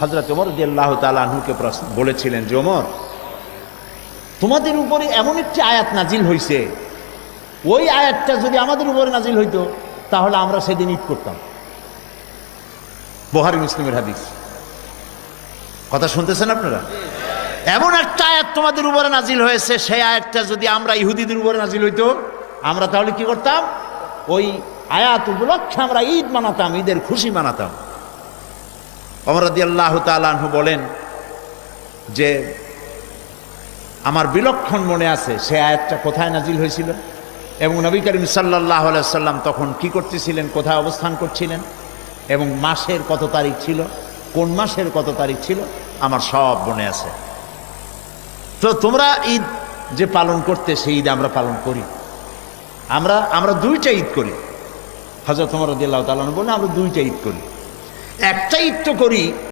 হযরত ওমর রাদিয়াল্লাহু তাআলা আনহুকে বলেছিলেন যে, ওমর, তোমাদের উপরে এমন একটি আয়াত নাজিল হয়েছে, ওই আয়াতটা যদি আমাদের উপরে নাজিল হইতো তাহলে আমরা সেদিন ঈদ করতাম। বুখারী মুসলিমের হাদিস। কথা শুনতেছেন আপনারা? এমন একটা আয়াত তোমাদের উপরে নাজিল হয়েছে, সেই আয়াতটা যদি আমরা ইহুদিদের উপরে নাজিল হইতো আমরা তাহলে কি করতাম? ওই আয়াত উপলক্ষে আমরা ঈদ মানাতাম, ঈদের খুশি মানাতাম। ওমর রাদিয়াল্লাহু তাআলা আনহু বলেন যে, আমার বিলক্ষণ মনে আছে সেই আয়াতটা কোথায় নাজিল হয়েছিল এবং নবী করিম সাল্লাল্লাহু আলাইহি সাল্লাম তখন কি করতেছিলেন, কোথায় অবস্থান করছিলেন এবং মাসের কত তারিখ ছিল, কোন মাসের কত তারিখ ছিল, আমার সব মনে আছে। তো তোমরা ঈদ যে পালন করতে, সেই ঈদ আমরা পালন করি। আমরা দুইটা ঈদ করি। হযরত ওমর রাদিয়াল্লাহু তাআলা বলেন আমরা দুইটা ঈদ করি। একটা ঈদ তো করি